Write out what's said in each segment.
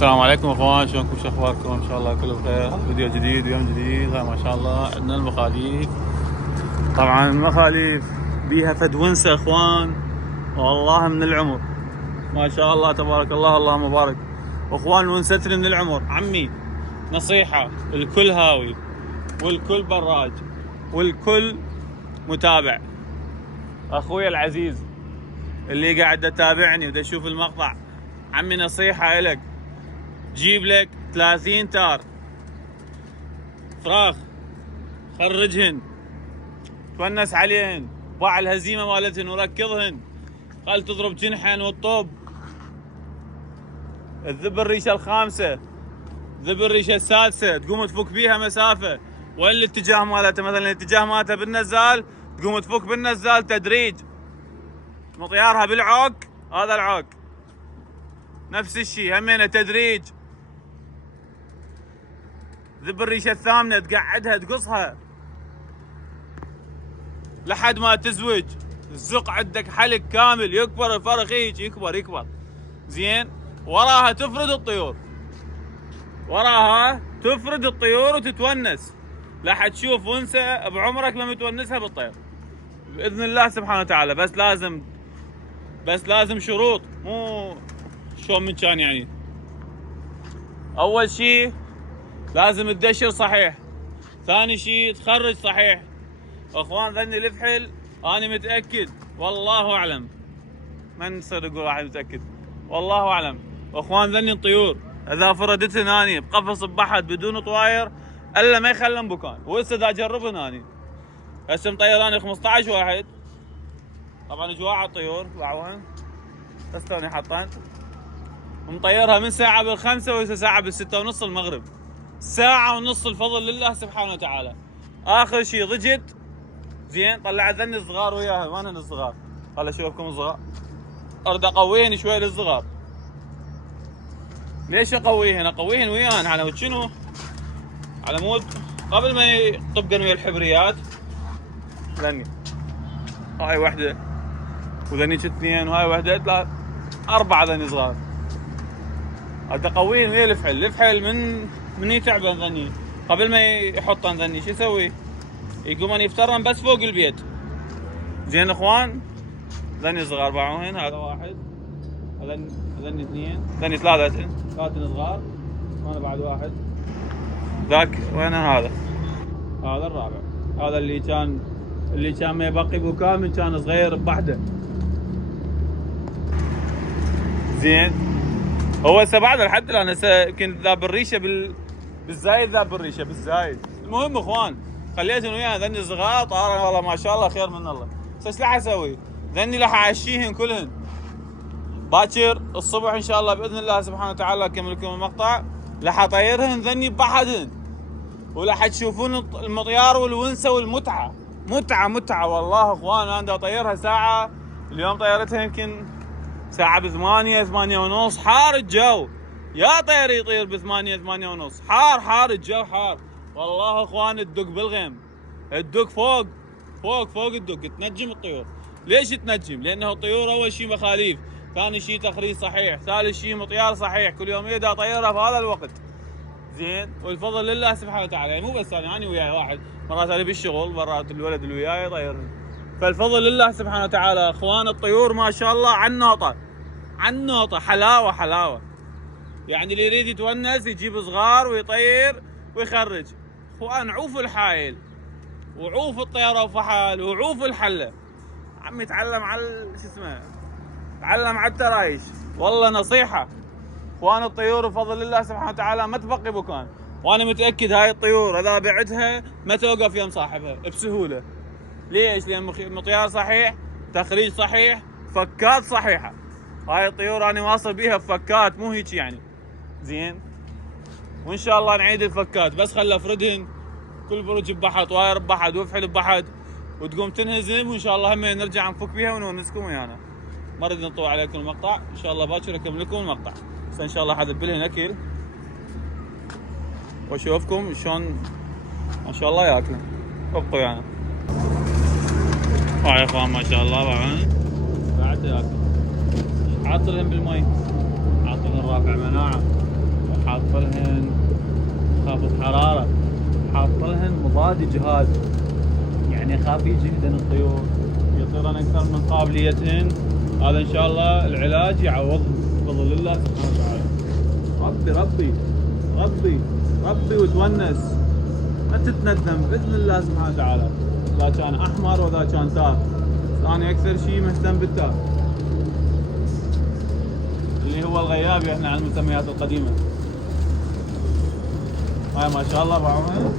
السلام عليكم اخوان، شلونكم؟ شو اخباركم؟ ان شاء الله كله بخير. فيديو جديد ويوم جديد. هاي ما شاء الله عندنا المخاليف. طبعا المخاليف بيها فد ونسه اخوان، والله من العمر ما شاء الله تبارك الله، اللهم بارك. اخوان ونستني من العمر. عمي نصيحة، الكل هاوي والكل براج والكل متابع. اخوي العزيز اللي قاعد تتابعني ودا يشوف المقطع، عمي نصيحة إلك، جيب لك 30 تار فراخ، خرجهن، تونس عليهن، باع الهزيمة مالتهن وركضهن، خل تضرب جنحن والطوب. الذب الريشة الخامسة، ذب الريشة السادسة، تقوم تفك بيها مسافة. وين الاتجاه مالته؟ مثلا الاتجاه مالته بالنزال، تقوم تفك بالنزال تدريج. مطيارها بالعوق، هذا العوق نفس الشيء همينه تدريج. ذب الريشة الثامنة تقعدها تقصها لحد ما تزوج. الزق عندك حلق كامل، يكبر الفرخ، هيك يكبر زين. وراها تفرد الطيور، وراها تفرد الطيور وتتونس. لحد تشوف ونسة بعمرك ما متونسها بالطير باذن الله سبحانه وتعالى. بس لازم شروط، مو شلون من كان يعني. اول شيء لازم تدشر صحيح، ثاني شيء تخرج صحيح. اخوان ذني الفحل انا متاكد والله اعلم، ما نصير نقول واحد متاكد، والله اعلم. اخوان ذني الطيور اذا فردتهن اني بقفص بحد بدون طواير الا ما يخلن بكان. وهسه دا اجربهن اني، هسه مطير اني 15 واحد. طبعا جواع الطيور باعوهن، بس توني حطان مطيرها من ساعة بالخمسة وهسه ساعة بالستة ونص المغرب، ساعة ونص الفضل لله سبحانه وتعالى. اخر شيء ضجت زين، طلعت ذني الصغار وياها. وين الصغار؟ خل اشوفكم الصغار، ارد اقويهن شوي للصغار. ليش اقويهن؟ اقويهن وياهن على مود شنو؟ على مود قبل ما يطبقن ويا الحبريات. ذني هاي وحدة وذنيك اثنين، وهاي وحدة، ثلاث، 4 ذني صغار. ارد اقويهن ويا الفحل من يتعبن ذني قبل ما يحطن ذني شو يسوي؟ يقومن يفترن بس فوق البيت. زين اخوان ذني صغار باعوهن، هذا واحد، ذني اثنين، ذني ثلاثة صغار، وانا بعد واحد. ذاك وين هذا الرابع، هذا اللي كان ما يبقي بكاء من كان صغير بوحده. زين هو هسه بعد لحد الان هسه يمكن ذاب الريشه بالزايد، ذاب الريشه بالزايد. المهم اخوان خليتهم وياها ذني صغار طارن، والله ما شاء الله خير من الله. بس ايش راح اسوي؟ ذني راح اعشيهن كلهن باكر الصبح ان شاء الله باذن الله سبحانه وتعالى. اكمل لكم المقطع، راح اطيرهن ذني بحدهن، وراح تشوفون المطيار والونسه والمتعه. متعه والله اخوان. انا اطيرها ساعه، اليوم طيرتها يمكن ساعه ب8 ونص. حار الجو، يا طير يطير ب8 ونص. حار الجو حار والله اخوان. الدق بالغيم، الدق فوق الدق، تنجم الطيور. ليش تنجم؟ لانه الطيور اول شيء مخاليف، ثاني شيء تخريج صحيح، ثالث شيء مطيار صحيح. كل يوم يدا طيرها في هذا الوقت زين، والفضل لله سبحانه وتعالى. يعني مو بس انا وياي واحد، مرات انا بالشغل، مرات الولد اللي وياي يطيرني، فالفضل لله سبحانه وتعالى. اخوان الطيور ما شاء الله عن نوطه حلاوه. يعني اللي يريد يتونس يجيب صغار ويطير ويخرج. اخوان عوف الحايل وعوف الطيره وفحل وعوف الحله. عمي تعلم على شو اسمه، تعلم على الترايش. والله نصيحه اخوان، الطيور بفضل الله سبحانه وتعالى ما تبقي بكان. وانا متاكد هاي الطيور اذا بعتها ما توقف يم صاحبها بسهوله. ليش؟ لان مطيار صحيح، تخريج صحيح، فكات صحيحه. هاي الطيور انا واصل بيها بفكات، مو هيك يعني. زين وان شاء الله نعيد الفكات، بس خل افردهن كل برج ببحد، طواير ببحد، وفحل ببحد، وتقوم تنهزم. وان شاء الله هم نرجع نفك بيها ونونسكم ويانا. ما اريد نطول عليكم المقطع، ان شاء الله باكر اكمل لكم المقطع. بس ان شاء الله حذب لهن اكل واشوفكم شلون ما شاء الله ياكلن. ابقوا ويانا. هاي يا اخوان ما شاء الله بعد ياكل. حاط لهم بالمي، حاط لهم رافع مناعه. حاط لهن خافض حرارة، حاط لهن مضاد إجهاد، يعني خاف يجهدن الطيور يصيرن أكثر من قابليتهن. هذا إن شاء الله العلاج يعوضهم بفضل الله سبحانه وتعالى. ربي ربي ربي ربي وتونس، ما تتندم بإذن الله سبحانه وتعالى. إذا كان أحمر وإذا كان تاف، أنا أكثر شيء مهتم بالتاف اللي هو الغيابي، احنا على المسميات القديمة. هاي ما شاء الله بعمر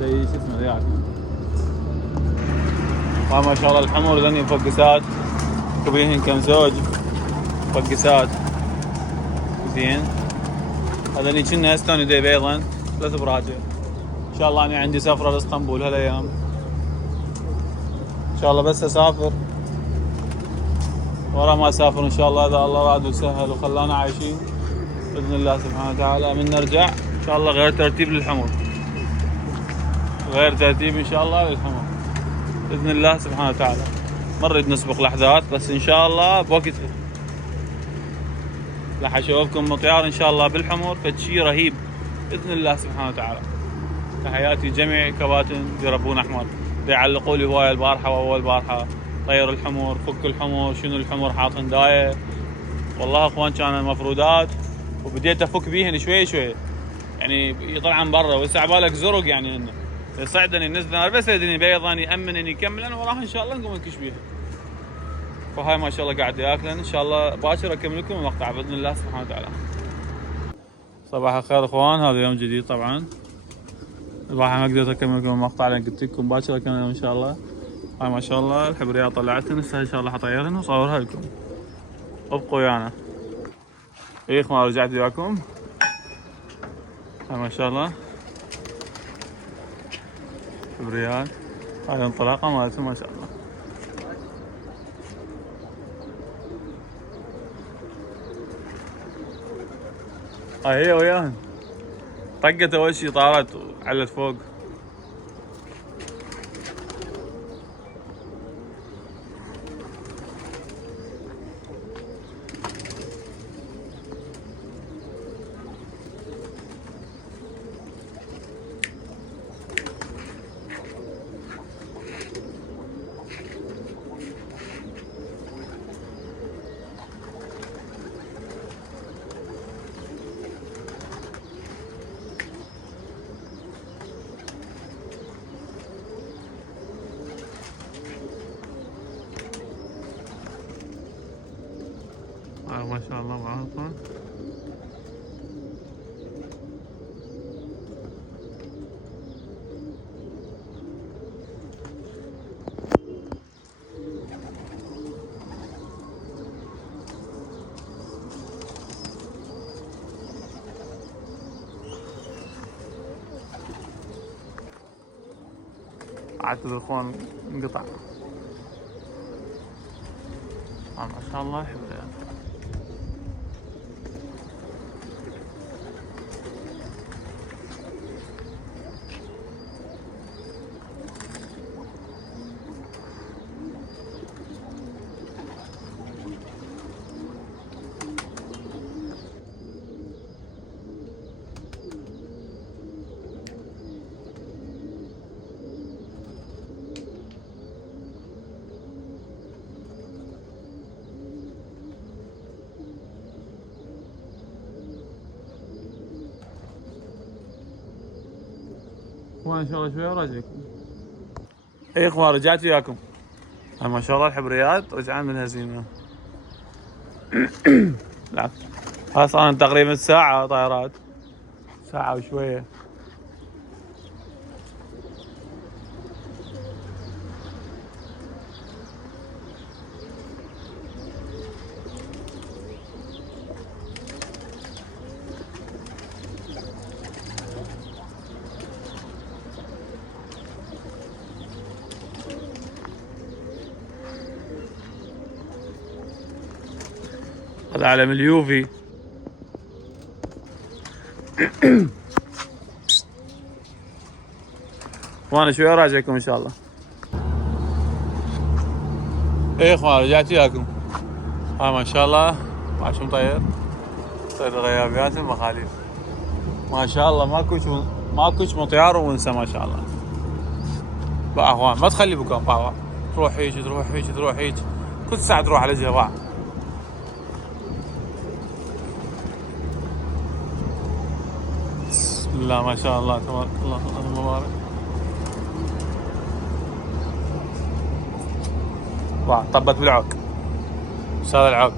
زي شو اسمه ذيك. هاي ما شاء الله الحمر ذني مفقسات، كبيهن كم زوج مفقسات زين. هذني كنا هستون يدي بيضا 3 براجع. ان شاء الله انا عندي سفرة لاسطنبول هالايام، ان شاء الله بس اسافر ورا ما اسافر ان شاء الله اذا الله راد وسهل وخلانا عايشين باذن الله سبحانه وتعالى. من نرجع ان شاء الله غير ترتيب للحمر، غير ترتيب ان شاء الله للحمر باذن الله سبحانه وتعالى. ما نريد نسبق الاحداث، بس ان شاء الله بوقتها راح اشوفكم مطيار ان شاء الله بالحمر، فشي رهيب باذن الله سبحانه وتعالى. تحياتي جميع كباتن يربون احمر، يعلقوا لي هوايه البارحه واول بارحه طير الحمر، فك الحمر، شنو الحمر حاط هندايه. والله اخوان كان المفروضات وبديت افك بيهن شوي شوي، يعني يطلعن برا وهسه عبالك زرق يعني انه يصعدني ينزلن بس يدني بيضان يامنني يكملن وراح ان شاء الله نقوم نكش بيها. فهاي ما شاء الله قاعد ياكلن، ان شاء الله باكر اكمل لكم المقطع باذن الله سبحانه وتعالى. صباح الخير اخوان، هذا يوم جديد طبعا. البارحة ما قدرت اكمل لكم المقطع لان قلت لكم باكر اكمل ان شاء الله. هاي ما شاء الله الحبريات طلعتهن، هسه ان شاء الله حطيرهن وصورها لكم. ابقوا ويانا. اي اخوان رجعت وياكم. هاي ما شاء الله حبريات، هاي الانطلاقة مالتهم ما شاء الله. هاي هي وياهن طقت اول شي طارت وعلت فوق. ما شاء الله معاكم. اعتذر اخوان انقطع. ما شاء الله حبريات. وان شاء الله شوي وراجعكم. اي اخوان رجعت وياكم. ما شاء الله الحبريات رجعان من هزيمه. لا هذا صار تقريبا ساعه طائرات، ساعه وشويه. هذا علم اليوفي. وانا شوي راجعكم ان شاء الله. ايه اخوان رجعت وياكم. ما شاء الله. شو مطير؟ طير الغيابيات المخاليف. ما شاء الله ماكوش مطيار وانسى ما شاء الله. بقى اخوان ما تخلي بكم بقى. تروح هيك تروح هيك تروح هيك كل ساعة تروح على جهة بقى. بسم الله ما شاء الله تبارك الله اللهم بارك. بقى طبت بالعوق. هذا العوق.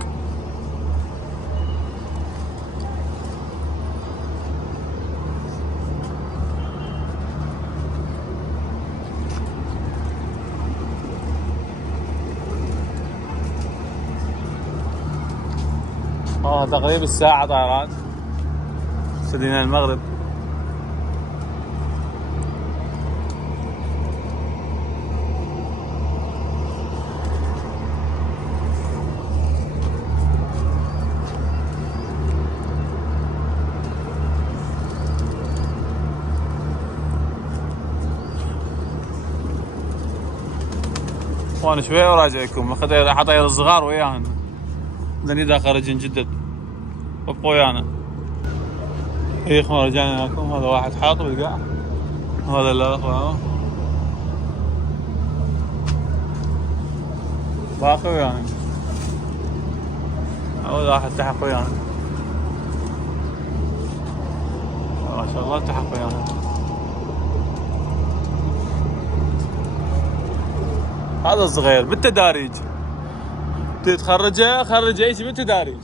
تقريبا الساعة طائرات. استدينا المغرب. وانا شوية وراجعكم. راح اطير الصغار وياهن. لاني دا خارج جدد. ابقوا ويانا. اي اخوان رجعنا لكم. هذا واحد حاط بالقاع. هذا الاخ باقي ويانا. هذا واحد تحت ويانا. ما شاء الله تحت ويانا. هذا الصغير بالتداريج. تخرجه خرجه ايش بالتداريج.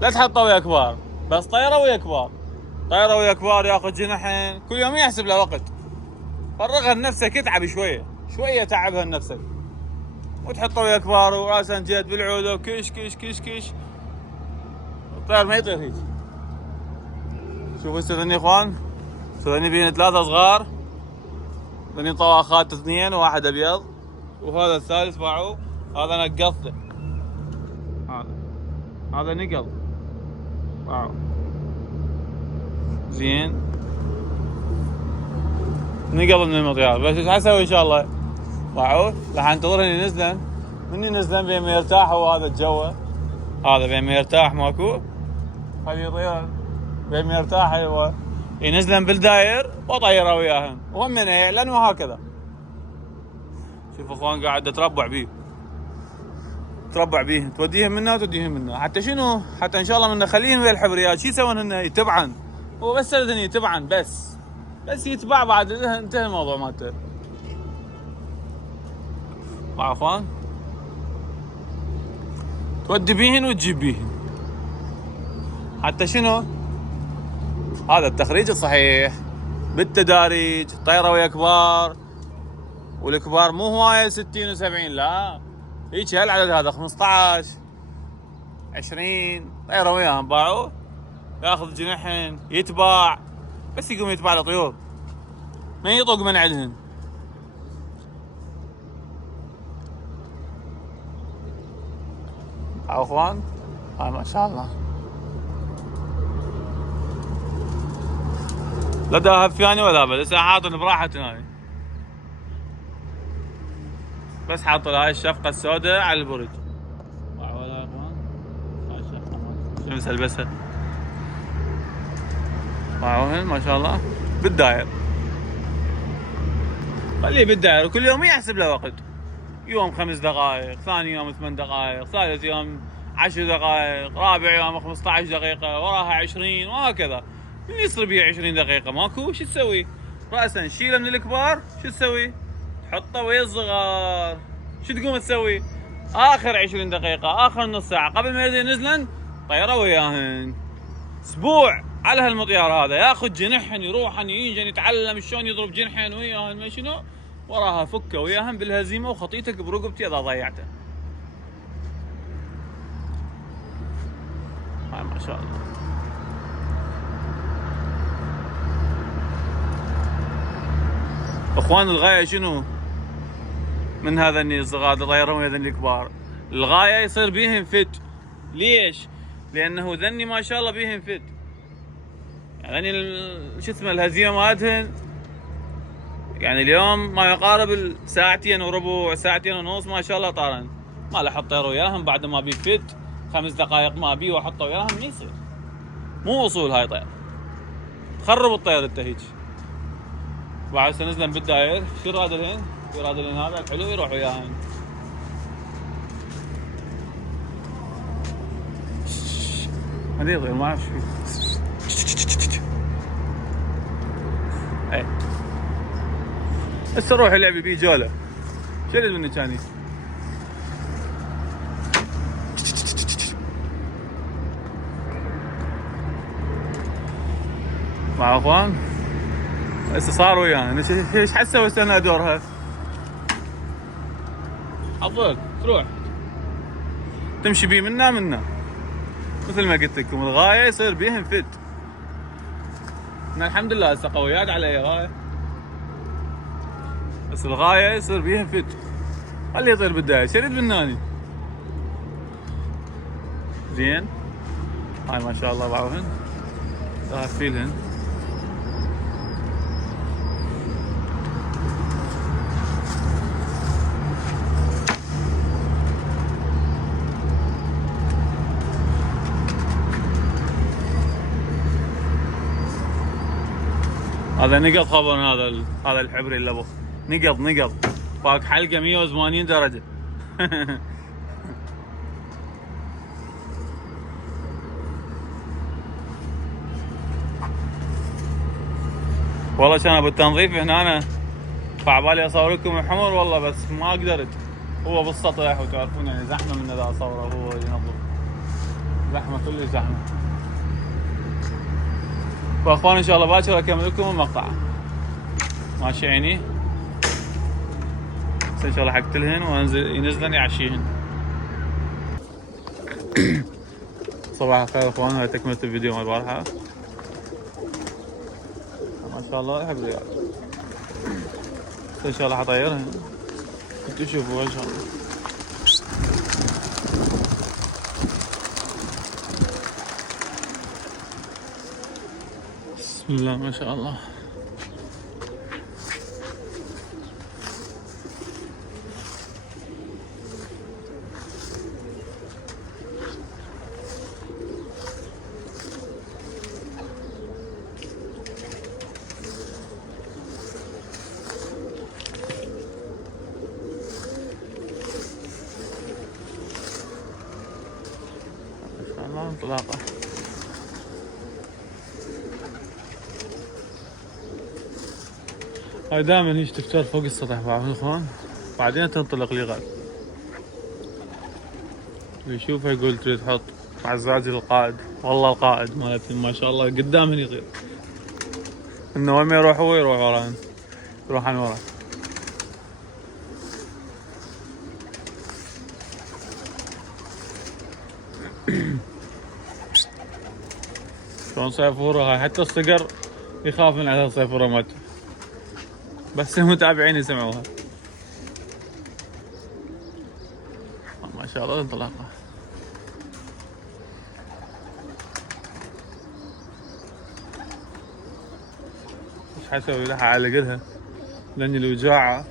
لا تحطه ويا كبار. بس طيره ويا كبار. طيره ويا كبار ياخذ جناحين. كل يوم يحسب له وقت. فرغها لنفسك. اتعب شويه تعبها لنفسك. وتحطه ويا كبار وراسا جيت بالعوده وكش كش كش كش. الطير ما يطير هيك. شوفوا استاذني اخوان. استاذني بين 3 صغار. ذني طواخات 2 وواحد ابيض. وهذا الثالث باعوه. هذا نقصته. هذا نقل. واو زين. نقل من المطيار. بس ايش حسوي ان شاء الله. باعوه. راح انتظر اني ينزلن. من ينزلن بين ما يرتاح. وهذا الجو هذا بين ما يرتاح ماكو. خليه يطير بين ما يرتاح. ايوه ينزلن بالداير وطيره وياهم. وهم من يعلن وهكذا. شوف اخوان قاعد اتربع بيه. تربع بيه. توديهم منا وتوديهم منا. حتى شنو؟ حتى ان شاء الله من نخليهم ويا الحبريات. شو يسوون هن؟ يتبعن. هو بس الدنيا يتبعن بس يتبع. بعد انتهى الموضوع مالته. مع اخوان تودي بيهن وتجيب بيهن. حتى شنو؟ هذا التخريج الصحيح بالتداريج. طيره ويا كبار. والكبار مو هوايه 60 و70 لا. هيك هالعدد هذا 15 20 طيره وياهم. باعوه ياخذ جناحين يتباع. بس يقوم يتباع الطيور. ما يطق من عندهن. اخوان ما شاء الله. لا ذهب ثاني ولا بل. لسه حاطن براحتنا هاي. بس حاط هاي الشفقة السوداء على البرج. ولا يا اخوان. هاي الشفقة شمس البسها. معاون ما شاء الله بالداير. خليه بالداير. وكل يوم يحسب له وقت. يوم 5 دقائق. ثاني يوم 8 دقائق. ثالث يوم 10 دقائق. رابع يوم 15 دقيقة. وراها 20 وهكذا. من يصير بيه 20 دقيقة ماكو. شو تسوي؟ رأسا شيله من الكبار. شو تسوي؟ تحطه ويا الصغار. شو تقوم تسوي؟ اخر 20 دقيقة اخر نص ساعة قبل ما ينزلن طيرة وياهن. اسبوع على هالمطيار هذا. ياخذ جنحن يروحن يجن يتعلم شلون يضرب جنحن وياهن. ما شنو وراها فكه وياهن بالهزيمة. وخطيتك برقبتي اذا ضيعته. ما شاء الله. اخوان الغاية شنو من هذا الصغار طيرهم ويا ذني الكبار؟ الغاية يصير بيهم فت. ليش؟ لانه ذني ما شاء الله بيهم فت. يعني شو اسمه الهزيمة مالتهن يعني اليوم ما يقارب 2 وربع 2 ونص ما شاء الله طارن. ما له احط طير وياهم بعد ما بيفت 5 دقائق ما بي واحطه وياهم، ما يصير. مو اصول هاي طير، خرب الطير انت هيك. بعد سنزلن بالداير. شو رادلين؟ رادلين هذا الحلو يروح وياهم. هذي يطير ما اعرف شو اي. هسه روح لعبي بيه جوله. شو يريد مني ثاني؟ مع اخوان هسه صار ويانا. ايش حسوا هسه دورها؟ حظك تروح تمشي بيه منا مثل ما قلت لكم، الغايه يصير بيهم فت. الحمد لله هسه قويات علي غايه، بس الغايه يصير بيهم فت. خليه يطير بالداية. شريد بالناني زين. هاي ما شاء الله بعضهن فيلهن. هذا نقط خبر. هذا الحبري اللي ابو نقط فاك حلقه 180 درجه. والله كان بالتنظيف هنا أنا فعبالي اصور لكم الحمر والله، بس ما قدرت. هو بالسطح وتعرفون يعني زحمه من اذا اصوره هو ينظف، زحمه كلش زحمه. فاخوان ان شاء الله باكر اكمل لكم المقطع. ماشي عيني. بس ان شاء الله حق تلهن ينزلن يعشيهن. صباح الخير اخوان، هاي تكملة الفيديو مال البارحة. ما شاء الله حبريات. ان شاء الله حطيرهن انتو شوفوا ان شاء الله. بسم الله ما شاء الله. انطلاقه. هاي دائما هيك تفتر فوق السطح بعض اخوان، بعدين تنطلق لغاية. اللي يشوفها يقول تريد تحط عزاز القائد. والله القائد مالتهم ما شاء الله قدامهن يطير، انه وين ما يروح هو يروح وراهن، يروح عن وراه. شلون صيفورة هاي، حتى الصقر يخاف من على الصيفورة مالته، بس المتابعين يسمعوها. ما شاء الله انطلاقه. ايش حسوي لها على قلها لاني الوجاعة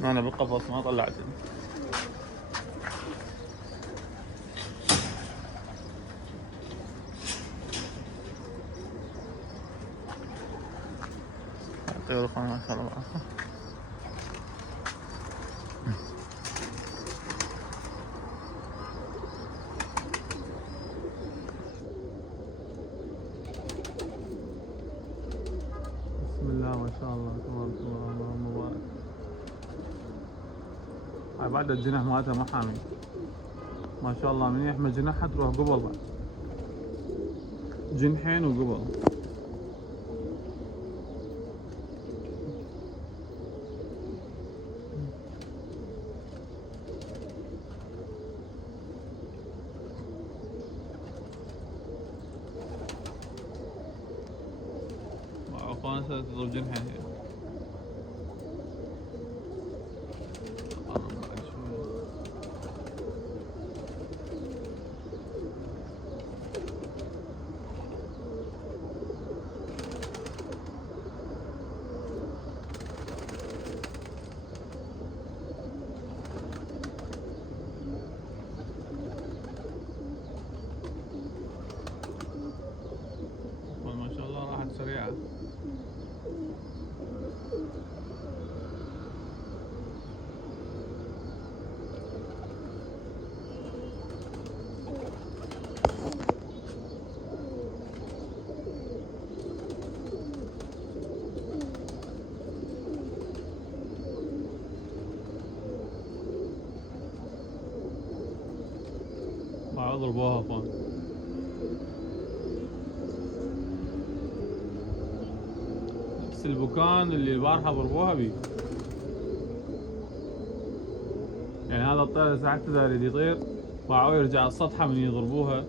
انا بالقفص ما طلعتني. طيور اخوان ما شاء الله. بسم الله ما شاء الله تبارك الله، اللهم بارك. هاي بعد الجناح مالتها ما حامي ما شاء الله، من يحمل جناحها تروح قبل بعد جنحين وقبل. اخوان تضرب جنحين هي. ضربوها اخوان. نفس البوكان اللي البارحة ضربوها بيه. يعني هذا الطير ساعات اذا يريد يطير طلعوا يرجع على السطح من يضربوها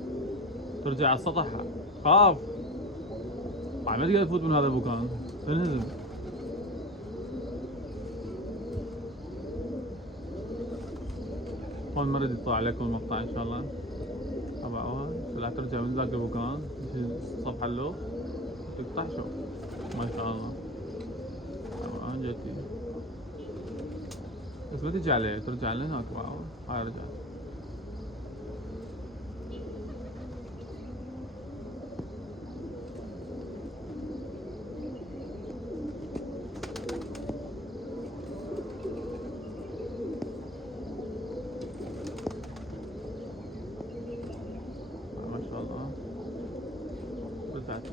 ترجع على السطح خاف ما تقدر تفوت من هذا البوكان تنهزم. هون ما رد يطلع عليكم المقطع ان شاء الله. تابعوها لا ترجع من ذاك المكان صفحة اللوح تقطع شوف ما شاء الله. تابعوها جتي بس ما تجي عليه ترجع لهناك. هاي رجعت. ما شاء الله رجعت.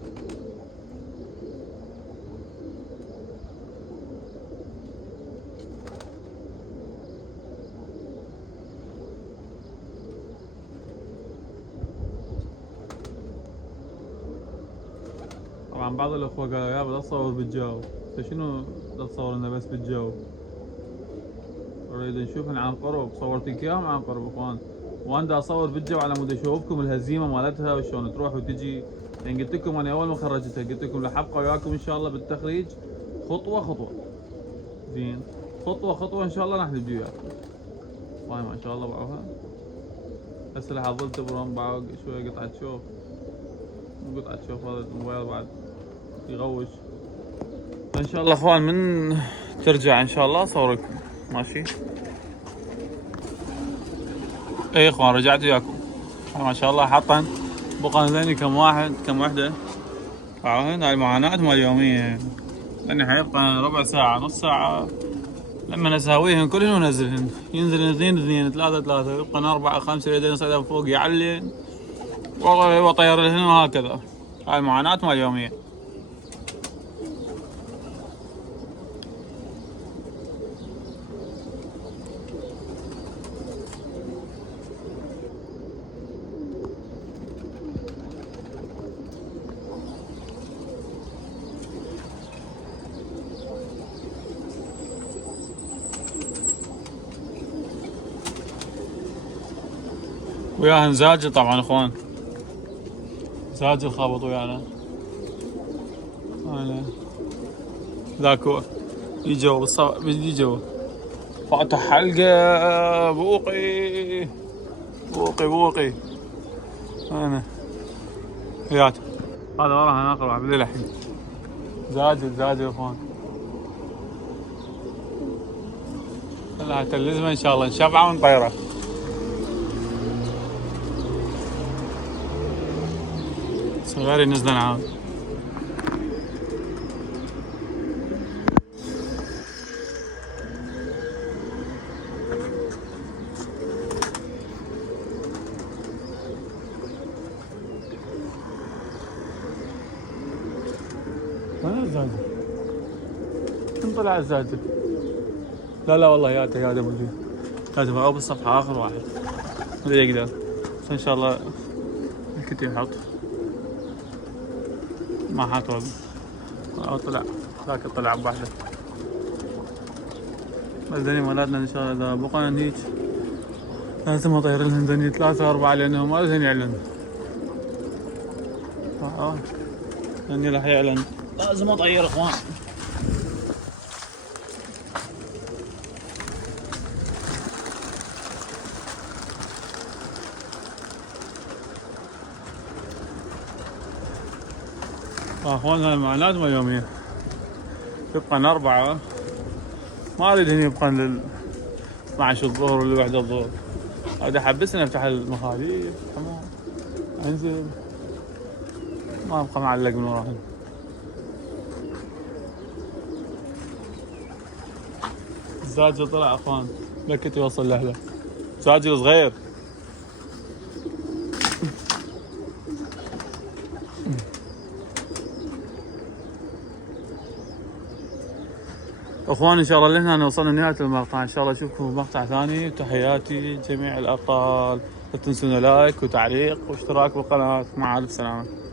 طبعا بعض الاخوة قالوا يا بدي اصور بالجو. شنو بدي تصور لنا بس بالجو؟ نريد نشوفن عن قرب. صورتك اياهم عن قرب اخوان وانا دا اصور بالجو على مود اشوفكم الهزيمة مالتها وشلون تروح وتجي. يعني قلت لكم انا اول ما خرجتها قلت لكم راح ابقى وياكم ان شاء الله بالتخريج خطوة خطوة. زين خطوة خطوة ان شاء الله راح نجي وياكم. والله ما شاء الله بعوها. هسه راح اظل تبرون بعد شوية قطعة شوف. مو قطعة شوف هذا الموبايل بعد يغوش. فان شاء الله اخوان من ترجع ان شاء الله اصوركم ماشي. اي اخوان رجعت وياكم ما شاء الله. حاطن بقى ذني كم وحدة. هاي المعاناة مال اليومية. لاني حيبقى ربع ساعة نص ساعة لما اساويهن كلهن ونزلهن. ينزل اثنين ثلاثة يبقى 4 5 بعدين يصعد فوق يعلن وطير لهن وهكذا. هاي المعاناة مال اليومية. وياهن زاجل طبعا اخوان. زاجل خابط ويانا. انا ذاك هو يجوا يجوا فاتح حلقة بوقي انا وياك. هذا وراها ناقر واحد بالليل الحين. زاجل اخوان. هلا تلزمه ان شاء الله نشبعه ونطيره. صغير ينزلن عاد. وين الزاجل؟ طلع الزاجل. لا والله ياته موجود. لازم او بالصفحة اخر واحد ما يقدر. بس ان شاء الله الكتيب يحط ما حط والله. او طلع ذاك طلع بواحدة. بس ذني مولاتنا ان شاء الله اذا بقى هيك لازم اطير لهم ذني 3 4 لانهم ما لازم يعلن. ذني راح يعلن لازم اطير اخوان. اخواننا المعاناة اليومية يبقى 4 ما اريد هني يبقى لل 12 الظهر ولا 1 الظهر. هذا حبسنا افتح المخاليف حمام انزل ما ابقى معلق من وراهن. الزاجل طلع اخوان بكت يوصل له زاجل صغير. اخوان ان شاء الله لهنا وصلنا نهاية المقطع. ان شاء الله اشوفكم في مقطع ثاني. تحياتي جميع الابطال. لا تنسونا لايك وتعليق واشتراك بالقناة. مع ألف سلامة.